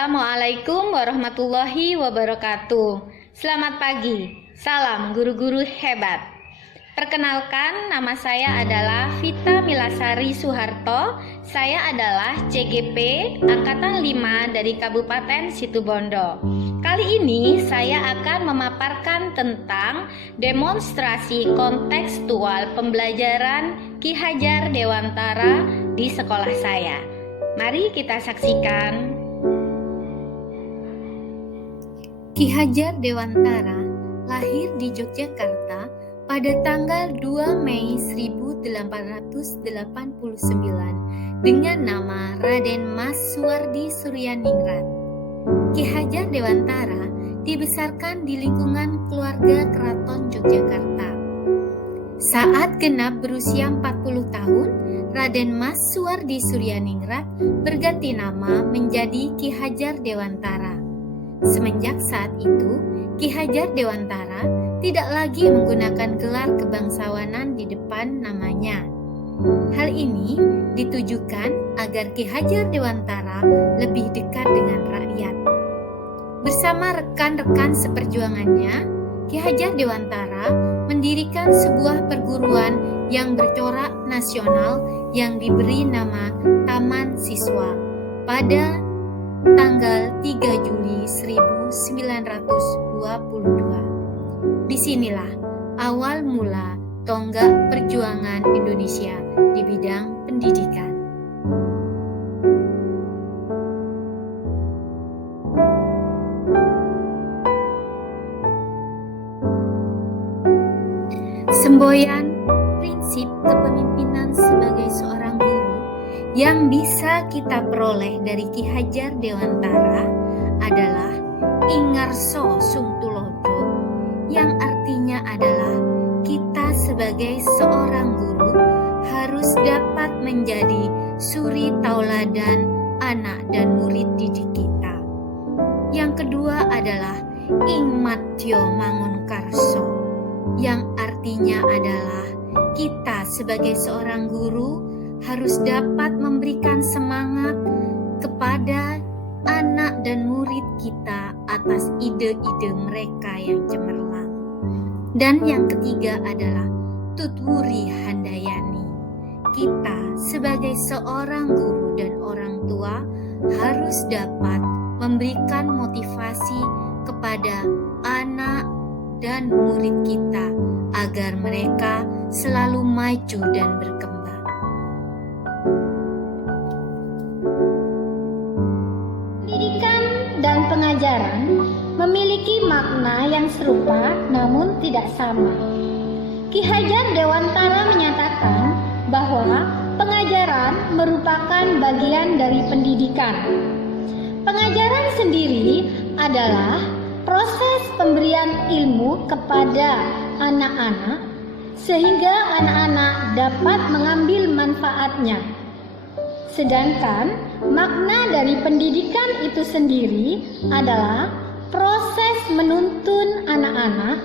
Assalamualaikum warahmatullahi wabarakatuh. Selamat pagi, salam guru-guru hebat. Perkenalkan, nama saya adalah Vita Milasari Suharto. Saya adalah CGP Angkatan 5 dari Kabupaten Situbondo. Kali ini saya akan memaparkan tentang demonstrasi kontekstual pembelajaran Ki Hajar Dewantara di sekolah saya. Mari kita saksikan. Ki Hajar Dewantara lahir di Yogyakarta pada tanggal 2 Mei 1889 dengan nama Raden Mas Suwardi Suryaningrat. Ki Hajar Dewantara dibesarkan di lingkungan keluarga Keraton Yogyakarta. Saat genap berusia 40 tahun, Raden Mas Suwardi Suryaningrat berganti nama menjadi Ki Hajar Dewantara. Semenjak saat itu, Ki Hajar Dewantara tidak lagi menggunakan gelar kebangsawanan di depan namanya. Hal ini ditujukan agar Ki Hajar Dewantara lebih dekat dengan rakyat. Bersama rekan-rekan seperjuangannya, Ki Hajar Dewantara mendirikan sebuah perguruan yang bercorak nasional yang diberi nama Taman Siswa pada tanggal 3 Juli 1922. Disinilah awal mula tonggak perjuangan Indonesia di bidang pendidikan. Semboyan prinsip kepemimpinan sebagai seorang guru yang bisa kita peroleh dari Ki Hajar Dewantara adalah Ingarso Sungtulodo, yang artinya adalah kita sebagai seorang guru harus dapat menjadi suri tauladan anak dan murid didik kita. Yang kedua adalah Ingmatyo Mangunkarso, yang artinya adalah kita sebagai seorang guru harus dapat memberikan semangat kepada anak dan murid kita atas ide-ide mereka yang cemerlang. Dan yang ketiga adalah Tutwuri Handayani. Kita sebagai seorang guru dan orang tua harus dapat memberikan motivasi kepada anak dan murid kita agar mereka selalu maju dan berkembang. Pendidikan dan pengajaran memiliki makna yang serupa namun tidak sama. Ki Hajar Dewantara menyatakan bahwa pengajaran merupakan bagian dari pendidikan. Pengajaran sendiri adalah proses pemberian ilmu kepada anak-anak sehingga anak-anak dapat mengambil manfaatnya. Sedangkan makna dari pendidikan itu sendiri adalah proses menuntun anak-anak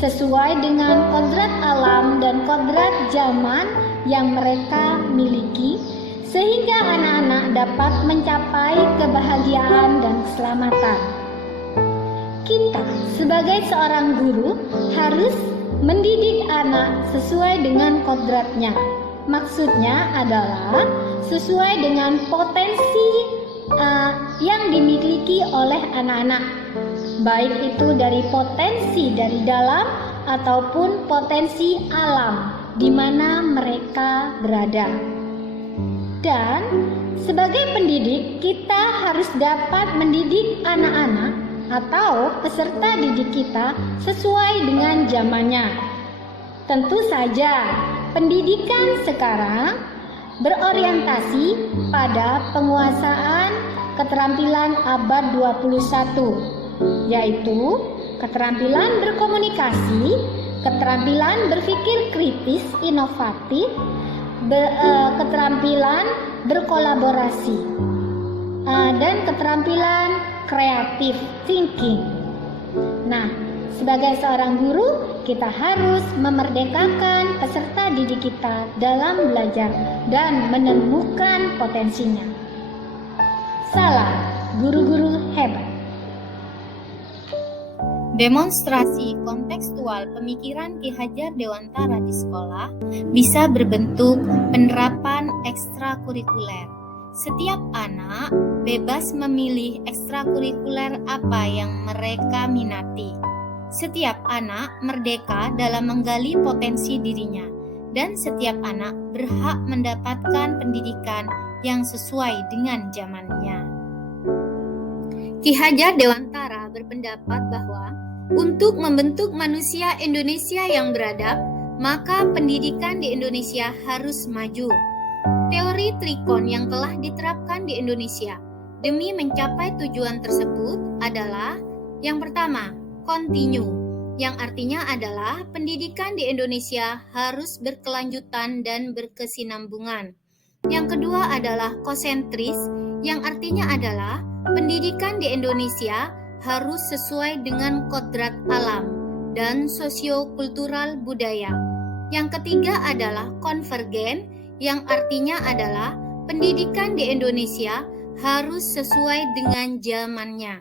sesuai dengan kodrat alam dan kodrat zaman yang mereka miliki sehingga anak-anak dapat mencapai kebahagiaan dan keselamatan. Kita sebagai seorang guru harus mendidik anak sesuai dengan kodratnya. Maksudnya adalah sesuai dengan potensi yang dimiliki oleh anak-anak, baik itu dari potensi dari dalam ataupun potensi alam di mana mereka berada. Dan sebagai pendidik, kita harus dapat mendidik anak-anak atau peserta didik kita sesuai dengan zamannya. Tentu saja, pendidikan sekarang berorientasi pada penguasaan keterampilan abad 21, yaitu keterampilan berkomunikasi, keterampilan berpikir kritis inovatif, keterampilan berkolaborasi, dan keterampilan kreatif thinking. Nah, sebagai seorang guru, kita harus memerdekakan peserta didik kita dalam belajar dan menemukan potensinya. Salam guru-guru hebat. Demonstrasi kontekstual pemikiran Ki Hajar Dewantara di sekolah bisa berbentuk penerapan ekstrakurikuler. Setiap anak bebas memilih ekstrakurikuler apa yang mereka minati. Setiap anak merdeka dalam menggali potensi dirinya, dan setiap anak berhak mendapatkan pendidikan yang sesuai dengan zamannya. Ki Hajar Dewantara berpendapat bahwa untuk membentuk manusia Indonesia yang beradab, maka pendidikan di Indonesia harus maju. Teori Trikon yang telah diterapkan di Indonesia demi mencapai tujuan tersebut adalah: yang pertama, continue, yang artinya adalah pendidikan di Indonesia harus berkelanjutan dan berkesinambungan. Yang kedua adalah konsentris, yang artinya adalah pendidikan di Indonesia harus sesuai dengan kodrat alam dan sosiokultural budaya. Yang ketiga adalah konvergen, yang artinya adalah pendidikan di Indonesia harus sesuai dengan zamannya.